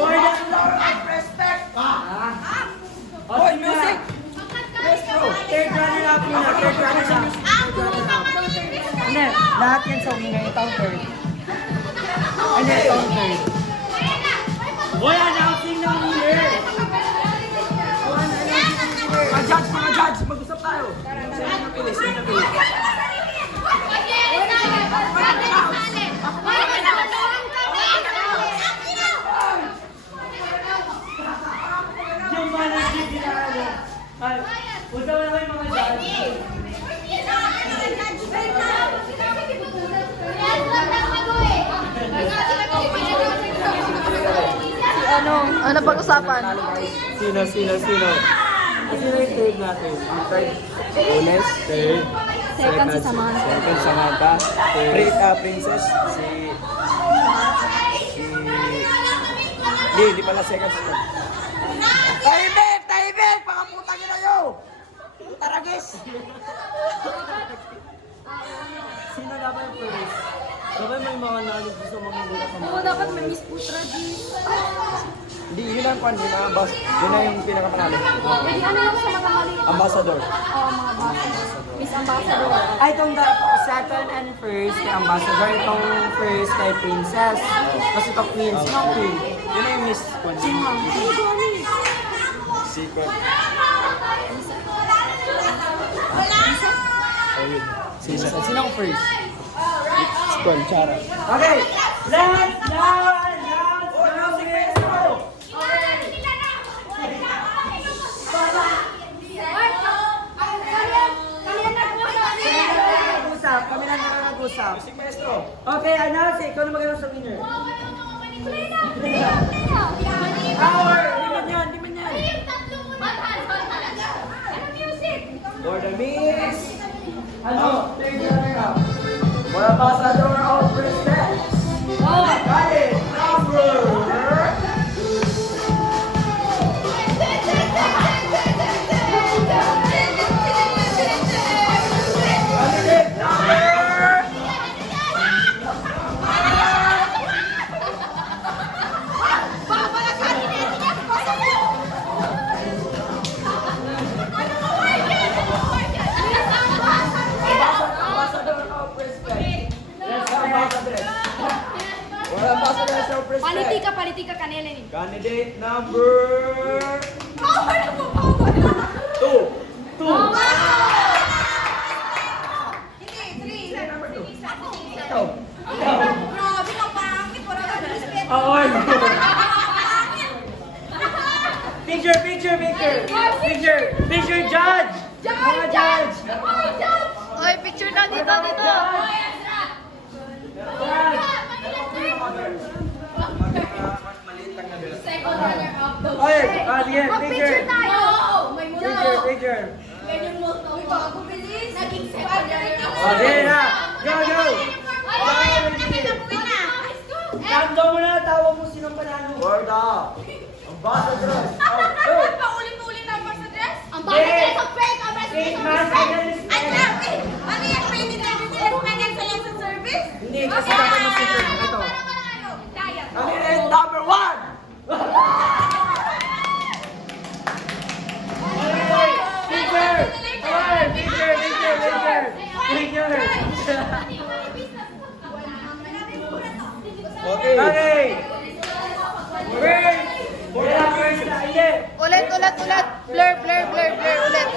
For the floor of respect! Hoy, music! Third runner-up muna, third runner-up. Hindi, lahat yan sa winner, ito ang third. Ano ito ang third? Hoy, announcing ng winner! Mga judge, mag-usap tayo. Sino napili? Yung mga nagsiginaan. Ay, punta mo na kayo mga judge. Ano pag-usapan? Sino? Sino yung third natin? Third. Unes, third. Second si Samantha. Second, Samantha. Princess, Hindi pala second. Tahimik! Pakaputan nyo na yun! Taragis! Sino dapat yung first? Dapat may mga nalig gusto mga hindi ka Oo, dapat may Miss Putra G. Hindi, yun ang pan, yun na yung pinakapanalo. Pwede ano yung sa mga maliit? Ambassador. Oo, mga ambassador. Miss Ambassador. Ay, itong second and first kay Ambassador, itong first kay Princess. Kasi ito Queen. Sino ang Queen? Yun na yung Miss Queen. Sino ang Secret. Sino ang first? Queen, Chara. Okay! Let's kami na nag-usap. Okay, announce it. Ikaw na mag-announce sa winner. Power! Di man yan. For the Miss. Third runner-up. For Ambassador of Respect. Got it. Number. Palitika kanila ni. Candidate number 2. Ikaw. Grabe ka pangit. Wala ka respect. Picture, judge! Mga judge! Oy, picture na dito. Oy, sige, Picture tayo. Picture. Ganyan mo to. Uy, bago bilis. Naging second Sige na! Go! Tando mo na, tawag mo sinong panalo. Gorda! Ambassador! Go! Paulit-ulit ang basta dress? Ang bakit dress of faith, ang basta Faith man, second Ano yung faith in excellence and service? Hindi, kasi dapat mo secret. Ito. Candidate number 1! Okay. First na, hindi. Ulit. Blur, ulit.